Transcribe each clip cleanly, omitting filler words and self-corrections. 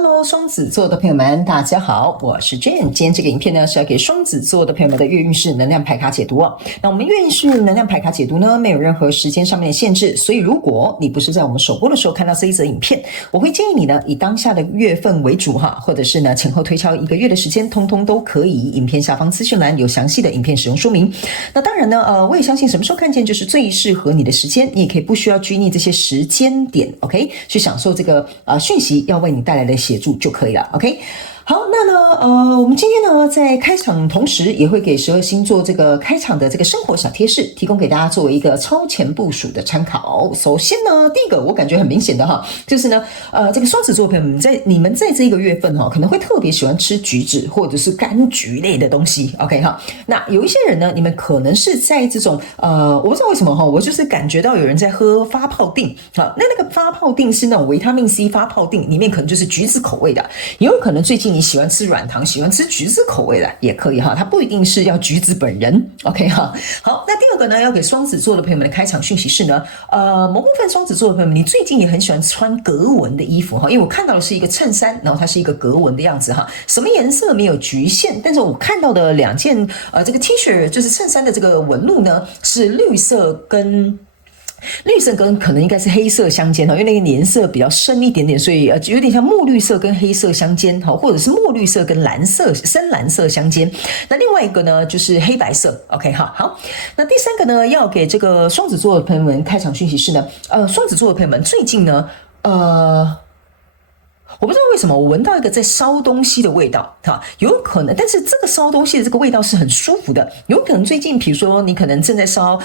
Hello， 雙子座的朋友們，大家好，我是 Jane。今天這個影片呢是要給雙子座的朋友們的月運勢能量牌卡解讀哦。那我們月運勢能量牌卡解讀呢，沒有任何時間上面的限制，所以如果你不是在我們首播的時候看到這一則影片，我會建議你呢以當下的月份為主哈，或者是呢前後推敲1個月的時間，通通都可以。影片下方資訊欄有詳細的影片使用說明。那當然呢，我也相信什麼時候看見就是最適合你的時間，你也可以不需要拘泥這些時間點 ，OK， 去享受這個訊息要為你帶來的協助就可以了 ，OK。好，那呢，我們今天呢，在開場同時也會給12星座這個開場的這個生活小貼士，提供給大家作為一個超前部署的參考。首先呢，第一個我感覺很明顯的哈，就是呢，這個雙子座朋友們你們在這一個月份哈，可能會特別喜歡吃橘子或者是柑橘類的東西。OK 哈，那有一些人呢，你們可能是在這種我不知道為什麼哈，我就是感覺到有人在喝發泡錠。好，那個發泡錠是那種維他命 C 發泡錠，裡面可能就是橘子口味的，也有可能最近你喜歡吃軟糖，喜歡吃橘子口味的也可以哈，它不一定是要橘子本人 ，OK 哈。好，那第二個呢，要給雙子座的朋友們的開場訊息是呢，某部分雙子座的朋友們，你最近也很喜歡穿格紋的衣服哈，因為我看到的是一個襯衫，然後它是一個格紋的樣子哈，什麼顏色沒有局限，但是我看到的2件這個 T 恤就是襯衫的這個紋路呢是綠色跟可能應該是黑色相間，因為那個顏色比較深一點點，所以有點像墨綠色跟黑色相間，或者是墨綠色跟藍色深藍色相間。那另外一個呢就是黑白色 ，OK 好。那第三個呢，要給這個雙子座的朋友們開場訊息是呢，雙子座的朋友們最近呢我不知道為什麼我聞到一個在燒東西的味道哈，有可能，但是這個燒東西的這個味道是很舒服的，有可能最近比如說你可能正在燒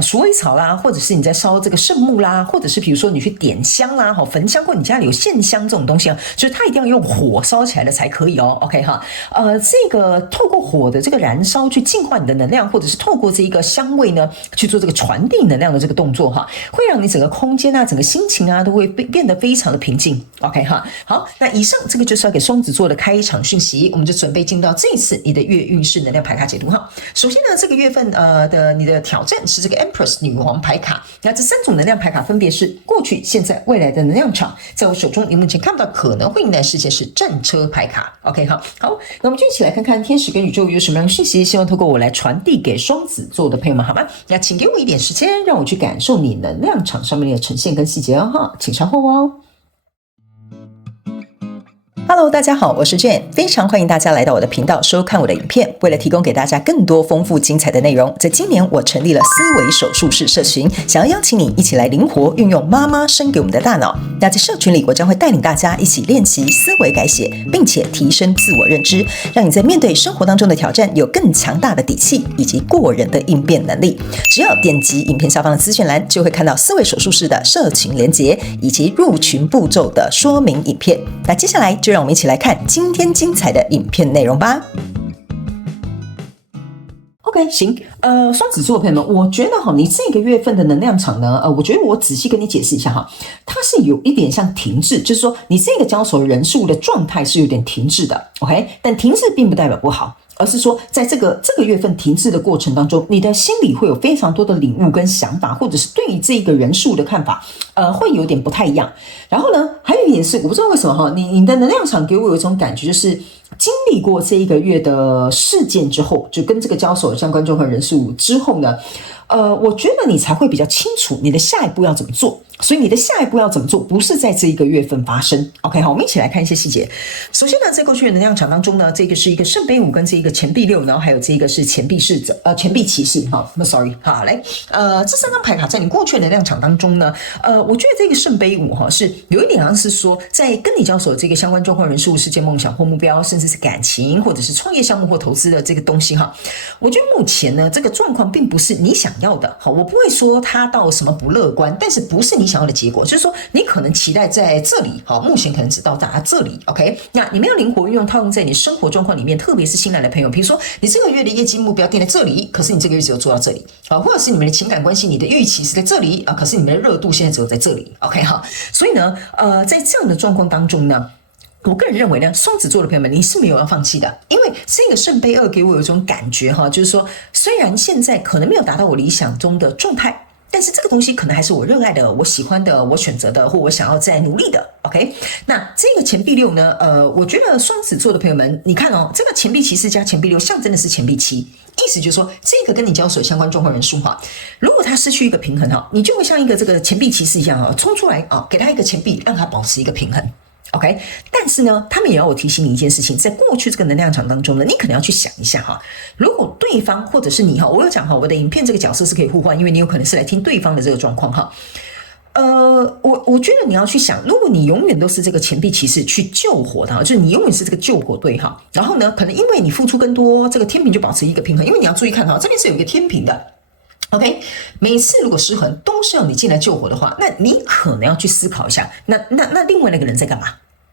鼠尾草啦，或者是你在燒這個聖木啦，或者是比如說你去點香啦，焚香，或者你家裡有線香這種東西啊，就是它一定要用火燒起來的才可以哦 ，OK 哈，這個透過火的這個燃燒去淨化你的能量，或者是透過這一個香味呢去做這個傳遞能量的這個動作哈，會讓你整個空間啊，整個心情啊都會變得非常的平靜 ，OK 哈。好，那以上這個就是要給雙子座的開場訊息，我們就準備進到這一次你的月運勢能量牌卡解讀哈。首先呢，這個月份的你的挑戰是這個 Empress 女王牌卡，那這3種能量牌卡分別是過去、現在、未來的能量場。在我手中，你目前看不到可能會迎來事件是戰車牌卡。OK 好，那我們就一起來看看天使跟宇宙有什麼樣的訊息，希望透過我來傳遞給雙子座的朋友們，好嗎？那請給我一點時間，讓我去感受你能量場上面的呈現跟細節哦哈，請稍後哦。Hello， 大家好，我是 Jane， 非常歡迎大家來到我的頻道收看我的影片。為了提供給大家更多豐富精彩的內容，在今年我成立了思維手術室社群，想要邀請你一起來靈活運用媽媽生給我們的大腦。那在社群裡，我將會帶領大家一起練習思維改寫，並且提升自我認知，讓你在面對生活當中的挑戰有更強大的底氣以及過人的應變能力。只要點擊影片下方的資訊欄，就會看到思維手術室的社群連結以及入群步驟的說明影片。那接下來就讓我們一起來看今天精彩的影片內容吧。OK， 行，雙子座的朋友們，我覺得哈，你這個月份的能量場呢，我覺得我仔細跟你解釋一下哈，它是有一點像停滯，就是說你這個交手人事物的狀態是有點停滯的 ，OK， 但停滯並不代表不好。而是說，在這個月份停滯的過程當中，你的心裡會有非常多的領悟跟想法，或者是對於這個人事物的看法，會有點不太一樣。然後呢，還有一點是，我不知道為什麼哈，你的能量場給我有一種感覺，就是經歷過這一個月的事件之後，就跟這個交手相關狀況人事物之後呢，我覺得你才會比較清楚你的下一步要怎麼做。所以你的下一步要怎麼做，不是在這一個月份發生。OK， 好，我們一起来看一些細節。首先呢，在過去的能量場當中呢，這個是一個聖杯5跟這一個錢幣6，然後還有這個是錢幣騎士。好，那 sorry， 好，來，這3張牌卡在你過去的能量場當中呢，我覺得這個聖杯5哈是有一點好像是說，在跟你交手的這個相關狀況、人事物、事件、夢想或目標，甚至是感情或者是創業項目或投資的這個東西哈，我覺得目前呢，這個狀況並不是你想要的。好，我不會說它到什麼不樂觀，但是不是你想要的結果，就是說你可能期待在這裡，好，目前可能只到達這裡 ，OK？ 那你們要靈活運用套用在你生活狀況裡面，特別是新來的朋友，比如說你這個月的業績目標定在這裡，可是你這個月只有做到這裡，啊，或者是你們的情感關係，你的預期是在這裡啊，可是你們的熱度現在只有在這裡 ，OK 哈？所以呢，在這樣的狀況當中呢，我個人認為呢，雙子座的朋友們，你是沒有要放棄的，因為這個聖杯2給我有一種感覺哈，就是說，雖然現在可能沒有達到我理想中的狀態。但是這個東西可能還是我熱愛的、我喜歡的、我選擇的，或我想要再努力的。OK， 那這個錢幣六呢？我覺得雙子座的朋友們，你看哦，這個錢幣騎士加錢幣六象徵的是錢幣七，意思就是說，這個跟你交手相關狀況人數哈，如果他失去一個平衡哈，你就會像一個這個錢幣騎士一樣啊，衝出來啊，給他一個錢幣，讓他保持一個平衡。OK， 但是呢，他們也要我提醒你一件事情，在過去這個能量場當中呢，你可能要去想一下哈，如果對方或者是你哈，我有講哈，我的影片這個角色是可以互換，因為你有可能是來聽對方的這個狀況哈。我覺得你要去想，如果你永遠都是這個錢幣騎士去救火的哈，就是你永遠是這個救火隊哈，然後呢，可能因為你付出更多，這個天平就保持一個平衡，因為你要注意看哈，這邊是有一個天平的。OK， 每次如果失衡都是要你進來救火的話，那你可能要去思考一下，那另外那個人在幹嘛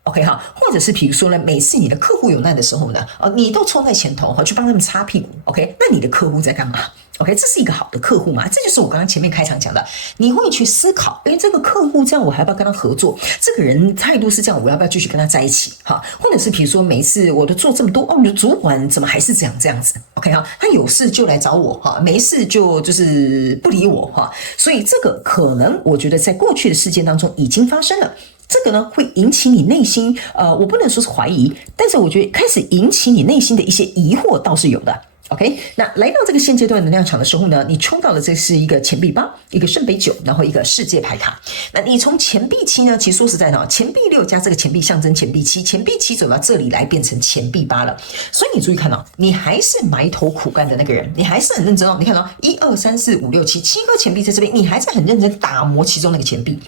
？OK 哈，或者是比如說呢，每次你的客戶有難的時候呢，你都衝在前頭哈，去幫他們擦屁股 ，OK， 那你的客戶在幹嘛 ？OK， 這是一個好的客戶嗎？這就是我剛剛前面開場講的，你會去思考，這個客戶這樣，我還要不要跟他合作？這個人態度是這樣，我要不要繼續跟他在一起？哈，或者是比如說每一次我都做這麼多，你的主管怎麼還是這樣子 ？OK 哈，他有事就來找我哈，沒事就是不理我哈，所以這個可能我覺得在過去的事件當中已經發生了。這個呢會引起你內心，我不能說是懷疑，但是我覺得開始引起你內心的一些疑惑倒是有的。OK， 那來到這個現階段能量場的時候呢，你抽到的這是一個錢幣8，一個聖杯9，然後一個世界牌卡。那你從錢幣7呢，其實說實在的，錢幣6加這個錢幣象徵錢幣7，錢幣7走到這裡來變成錢幣8了。所以你注意看到，你還是埋頭苦幹的那個人，你還是很認真哦。你看到1、2、3、4、5、6、7，7顆錢幣在這邊，你還是很認真打磨其中那個錢幣。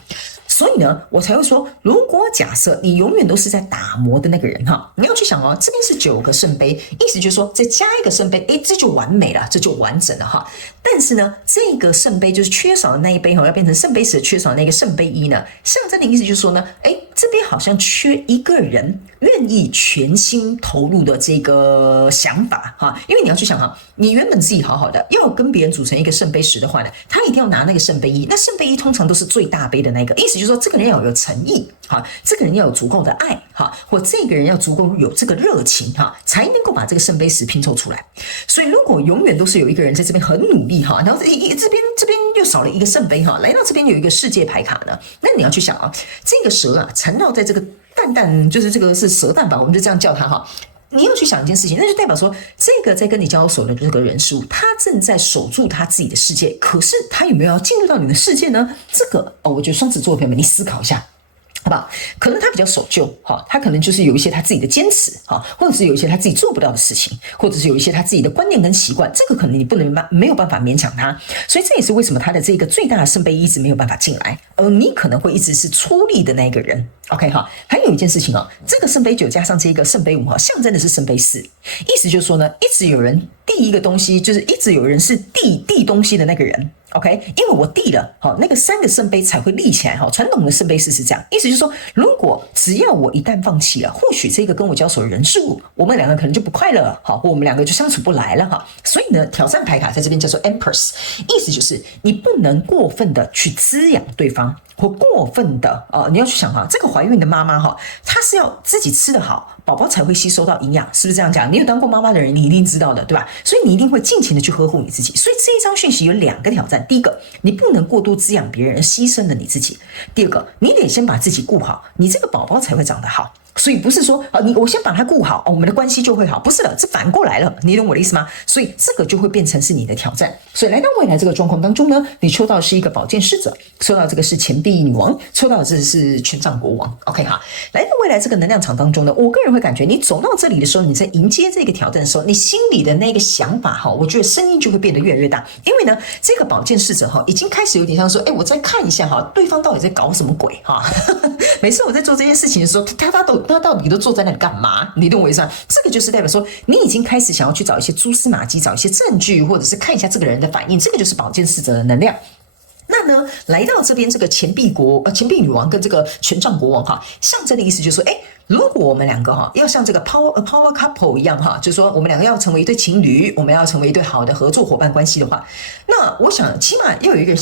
所以呢，我才會說，如果假設你永遠都是在打磨的那個人哈，你要去想哦，這邊是9個聖杯，意思就是說再加一個聖杯，這就完美了，這就完整了哈。但是呢，這個聖杯就是缺少的那一杯哈，要變成聖杯10缺少的那個聖杯1呢，象徵的意思就是說呢，這邊好像缺一個人願意全心投入的這個想法哈，因為你要去想哈，你原本自己好好的，要跟別人組成一個聖杯10的話呢，他一定要拿那個聖杯1，那聖杯1通常都是最大杯的那個，意思就是說這個人要有誠意哈，這個人要有足夠的愛哈，或這個人要足夠有這個熱情哈，才能夠把這個聖杯10拼湊出來。所以如果永遠都是有一個人在這邊很努力哈，然後這邊又少了一個聖杯哈，來到這邊有一個世界牌卡呢，那你要去想啊，這個蛇啊纏繞在這個蛋，就是這個是蛇蛋吧，我們就這樣叫它哈。你要去想一件事情，那就代表說，這個在跟你交手的這個人事物，他正在守住他自己的世界，可是他有沒有要進入到你的世界呢？這個我覺得雙子座的朋友們，你思考一下。好不好？可能他比較守舊，他可能就是有一些他自己的堅持，或者是有一些他自己做不到的事情，或者是有一些他自己的觀念跟習慣，這個可能你沒有辦法勉強他，所以這也是為什麼他的這個最大的聖杯一直沒有辦法進來，而你可能會一直是出力的那個人。OK 哈，還有一件事情這個聖杯9加上這個聖杯5象徵的是聖杯4，意思就是說呢，一直有人遞一個東西，就是一直有人是遞東西的那個人。OK， 因為我遞了，那個3個聖杯才會立起來。傳統的聖杯4是這樣，意思就是說，如果只要我一旦放棄了，或許這個跟我交手的人事物，我們兩個可能就不快樂了，或我們兩個就相處不來了，所以呢，挑戰牌卡在這邊叫做 Empress， 意思就是你不能過分的去滋養對方。或過分的你要去想這個懷孕的媽媽她是要自己吃得好，寶寶才會吸收到營養，是不是這樣講？你有當過媽媽的人，你一定知道的，對吧？所以你一定會盡情的去呵護你自己。所以這一張訊息有2個挑戰：第一個，你不能過度滋養別人，犧牲了你自己；第二個，你得先把自己顧好，你這個寶寶才會長得好。所以不是說我先把它顧好，我們的關係就會好，不是的，這反過來了，你懂我的意思嗎？所以這個就會變成是你的挑戰。所以來到未來這個狀況當中呢，你抽到的是一個寶劍侍者，抽到這個是錢幣女王，抽到的這是權杖國王。OK 哈，來到未來這個能量場當中呢，我個人會感覺你走到這裡的時候，你在迎接這個挑戰的時候，你心裡的那個想法我覺得聲音就會變得越來越大，因為呢，這個寶劍侍者已經開始有點像說，我再看一下對方到底在搞什麼鬼每次我在做這件事情的時候，他到底都坐在那裡幹嘛？你懂我意思嗎？這個就是代表說，你已經開始想要去找一些蛛絲馬跡，找一些證據，或者是看一下這個人的反應。這個就是寶劍侍者的能量。那呢，來到這邊這個錢幣女王跟這個權杖國王象徵的意思就是說，如果我們兩個要像這個 power couple 一樣就是說我們兩個要成為一對情侶，我們要成為一對好的合作夥伴關係的話，那我想起碼要有一個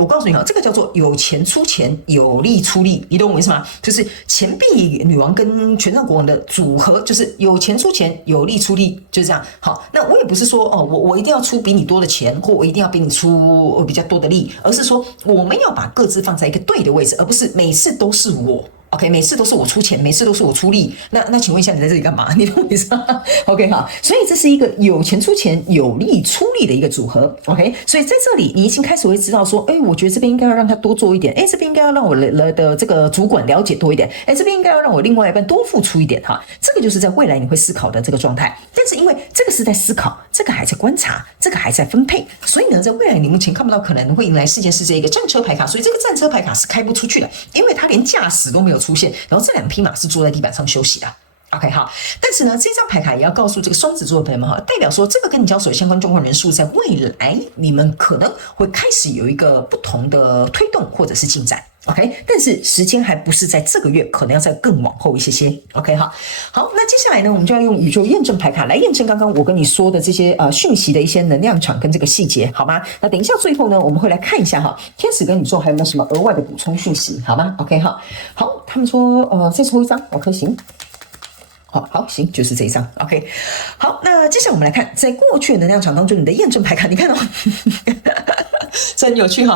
我告訴你這個叫做有錢出錢，有力出力，你懂我意思嗎？就是錢幣女王跟權杖國王的組合，就是有錢出錢，有力出力，就是這樣。好，那我也不是說我一定要出比你多的錢，或我一定要比你出比較多的力，而是說我們要把各自放在一個对的位置，而不是每次都是我。OK， 每次都是我出錢，每次都是我出力。那請問一下，你在這裡幹嘛？你懂我意思嗎 ？OK 好，所以這是一個有錢出錢、有力出力的一個組合。OK， 所以在這裡你已經開始會知道說，我覺得這邊應該要讓他多做一點，這邊應該要讓我的這個主管了解多一點，這邊應該要讓我另外一半多付出一點哈。這個就是在未來你會思考的這個狀態。但是因為這個是在思考，這個還在觀察，這個還在分配，所以呢，在未来你目前看不到可能會迎來事件是這個戰車牌卡，所以這個戰車牌卡是開不出去的，因為它連駕駛都沒有出現，然後這2匹馬是坐在地板上休息的。OK 好，但是呢，這張牌卡也要告訴這個雙子座的朋友們代表說這個跟你交手的相關狀況人數，在未來你們可能會開始有一個不同的推動或者是進展。OK， 但是時間還不是在這個月，可能要再更往後一些。OK， 好，那接下來呢，我們就要用宇宙驗證牌卡來驗證剛剛我跟你說的這些訊息的一些能量場跟這個細節，好嗎？那等一下最後呢，我們會來看一下天使跟宇宙還有沒有什麼額外的補充訊息，好嗎 ？OK， 好，他們說再抽一張 ，OK， 行。好，行，就是這一張 ，OK， 好，那接下來我們來看，在過去的能量場當中，你的驗證牌卡，你看這很有趣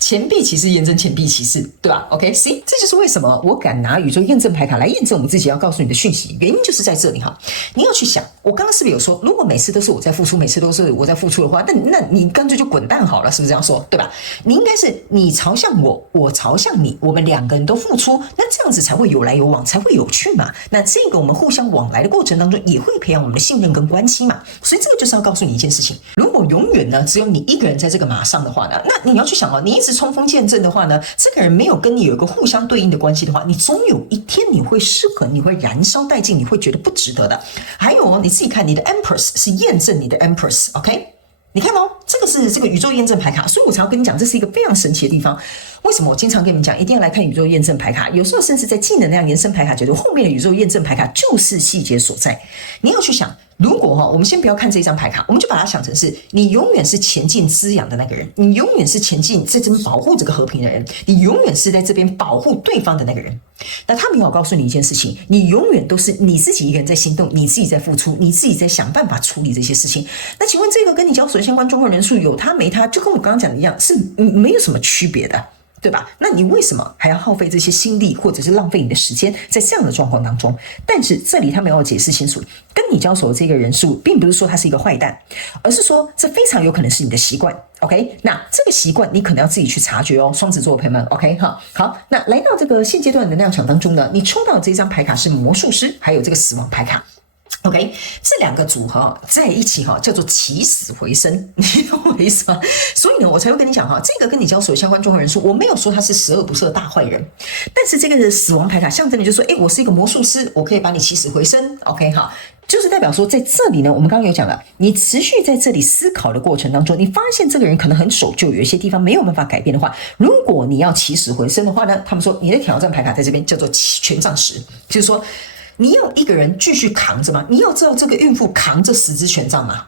錢幣騎士驗證錢幣騎士，對吧 ？OK， 行，這就是為什麼我敢拿宇宙驗證牌卡來驗證我們自己要告訴你的訊息，原因就是在這裡你要去想，我剛剛是不是有說，如果每次都是我在付出，每次都是我在付出的話，那你乾脆就滾蛋好了，是不是這樣說？對吧？你應該是你朝向我，我朝向你，我們2個人都付出，那這樣子才會有來有往，才會有趣嘛。那這個我們互相往來的過程當中，也會培養我們的信任跟關係嘛。所以這個就是要告訴你一件事情：如果永遠呢只有你一個人在這個馬上的話呢，那你要去想你一直衝鋒陷陣的話呢，這個人沒有跟你有一個互相對應的關係的話，你總有一天你會失衡，你會燃燒殆盡，你會覺得不值得的。還有你自己看，你的 Empress 是驗證你的 Empress，OK？你看這個是這個宇宙驗證牌卡，所以我才要跟你講，這是一個非常神奇的地方。為什麼我經常跟你們講，一定要來看宇宙驗證牌卡？有時候甚至在技能量延伸牌卡解讀後面的宇宙驗證牌卡就是細節所在。你要去想，如果我們先不要看這張牌卡，我們就把它想成是你永遠是前進滋養的那個人，你永遠是前進在這邊保護這個和平的人，你永遠是在這邊保護對方的那個人。那他沒有告訴你一件事情，你永遠都是你自己一個人在行動，你自己在付出，你自己在想辦法處理這些事情。那請問這個跟你交手相關狀況人数有他沒他，就跟我剛剛講的一樣，是沒有什麼區別的。對吧？那你為什麼還要耗費這些心力，或者是浪費你的時間在這樣的狀況當中？但是這裡他們要解釋清楚，跟你交手的這個人數，並不是說他是一個壞蛋，而是說這非常有可能是你的習慣。OK， 那這個習慣你可能要自己去察覺雙子座的朋友們。OK， 好，那來到這個現階段的能量場當中呢，你抽到的這張牌卡是魔術師，還有這個死亡牌卡。OK， 這2個組合在一起叫做起死回生，你懂我意思嗎？所以呢，我才會跟你講這個跟你交手相關狀況人數，我沒有說他是十惡不赦的大壞人，但是這個死亡牌卡象徵的就是說，我是一個魔術師，我可以把你起死回生。OK， 好，就是代表說在這裡呢，我們剛剛有講了，你持續在這裡思考的過程當中，你發現這個人可能很守舊，有一些地方沒有辦法改變的話，如果你要起死回生的話呢，他們說你的挑戰牌卡在這邊叫做權杖10，就是說。你要一個人繼續扛着嗎？你要知道這個孕婦扛着10支權杖嗎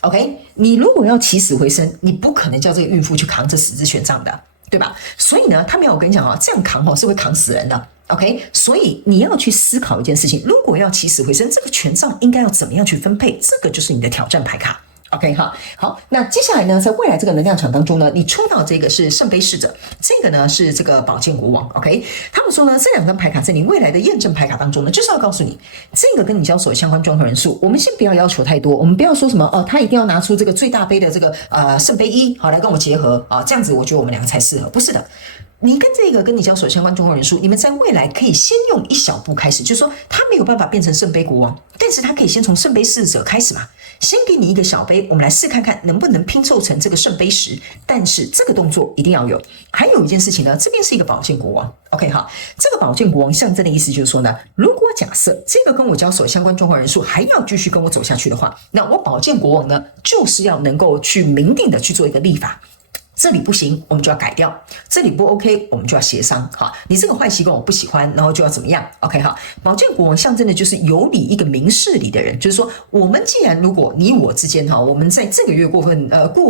？OK， 你如果要起死回生，你不可能叫這個孕婦去扛着10支權杖的，對吧？所以呢，他們要我跟你講這樣扛是會扛死人的。OK， 所以你要去思考一件事情，如果要起死回生，這個權杖應該要怎麼樣去分配？這個就是你的挑戰牌卡。OK， 好，那接下來呢，在未來這個能量場當中呢，你抽到這個是聖杯侍者，這個呢是這個寶劍國王。OK， 他們說呢，這2張牌卡在你未來的驗證牌卡當中呢，就是要告訴你，這個跟你交手的相關狀況人數，我們先不要要求太多，我們不要說什麼他一定要拿出這個最大杯的這個聖杯1，好來跟我結合這樣子，我覺得我們2個才適合，不是的。你跟這個跟你交手相關狀況人數，你們在未來可以先用一小步開始，就是說他沒有辦法變成聖杯國王，但是他可以先從聖杯侍者開始嘛。先給你一個小杯，我們來試看看能不能拼湊成這個聖杯10，但是這個動作一定要有。還有一件事情呢，這邊是一個寶劍國王。OK， 好，這個寶劍國王象徵的意思就是說呢，如果假設這個跟我交手相關狀況人數還要繼續跟我走下去的話，那我寶劍國王呢，就是要能夠去明定的去做一個立法。這裡不行，我們就要改掉；這裡不 OK，我們就要協商。哈，你這個壞習慣我不喜歡，然後就要怎麼樣 ？OK 哈，寶劍國王象徵的就是有理，一個明事理的人，就是說，我們既然如果你我之間哈，我們在這個月過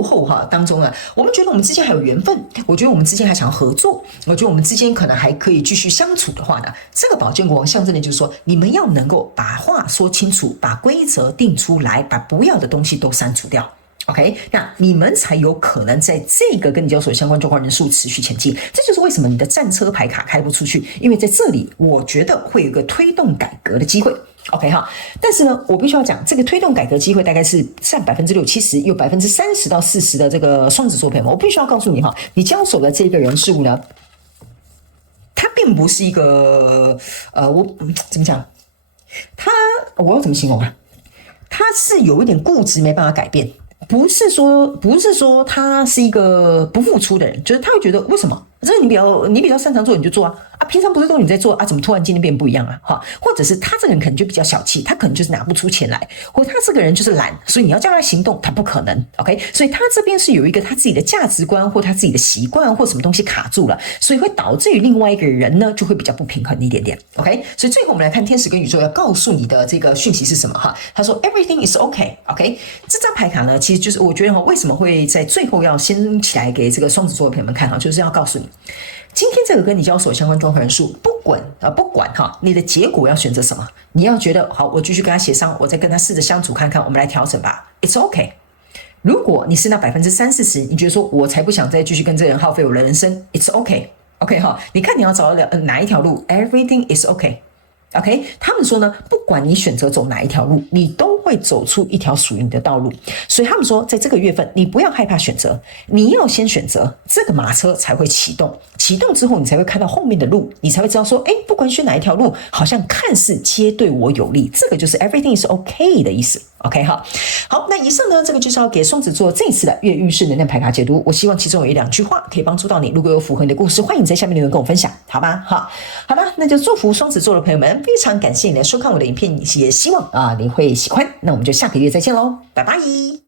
後哈當中啊，我們覺得我們之間還有緣分，我覺得我們之間還想要合作，我覺得我們之間可能還可以繼續相處的話呢，這個寶劍國王象徵的就是說，你們要能夠把話說清楚，把規則定出來，把不要的東西都刪除掉。OK， 那你們才有可能在這個跟你交手相關狀況人數持續前進。這就是為什麼你的戰車牌卡開不出去，因為在這裡我覺得會有一個推動改革的機會。OK 哈，但是呢，我必須要講，這個推動改革機會大概是佔60%-70%，有30%到40%的這個雙子座朋友們，我必須要告訴你哈，你交手的這個人事物呢，他並不是一個我怎麼講？我要怎麼形容啊？他是有一點固執，沒辦法改變。不是說他是一個不付出的人，就是他會覺得為什麼這個你比較擅長做你就做啊，平常不是都你在做啊，怎麼突然今天變不一樣啊？哈，或者是他這個人可能就比較小氣，他可能就是拿不出錢來，或他這個人就是懶，所以你要叫他行動，他不可能。OK， 所以他這邊是有一個他自己的價值觀或他自己的習慣或什麼東西卡住了，所以會導致於另外一個人呢就會比較不平衡一點點。OK， 所以最後我們來看天使跟宇宙要告訴你的這個訊息是什麼哈？他說 Everything is OK。這張牌卡呢，其實就是我覺得為什麼會在最後要先起來給這個雙子座的朋友們看哈，就是要告訴你。今天這個跟你交手相關狀況人數，不管哈，你的結果要選擇什麼？你要覺得好，我繼續跟他協商，我再跟他試着相處看看，我們來調整吧。It's OK。如果你是那30%-40%，你覺得說我才不想再繼續跟這個人耗費我的人生。It's OK。OK 哈，你看你要找哪一條路 ？Everything is OK。OK， 他們說呢，不管你選擇走哪一條路，你都會走出一條屬於你的道路。所以他們說，在這個月份，你不要害怕選擇，你要先選擇，這個馬車才會啟動。啟動之後，你才會看到後面的路，你才會知道說，不管選哪一條路，好像看似皆對我有利。這個就是 everything is OK 的意思。OK 哈，好，那以上呢，這個就是要給雙子座這一次的月運勢能量牌卡解讀。我希望其中有1-2句話可以幫助到你。如果有符合你的故事，歡迎在下面留言跟我分享，好吧？好吧，那就祝福雙子座的朋友們，非常感謝你來收看我的影片，也希望你會喜歡。那我們就下個月再見嘍，拜拜。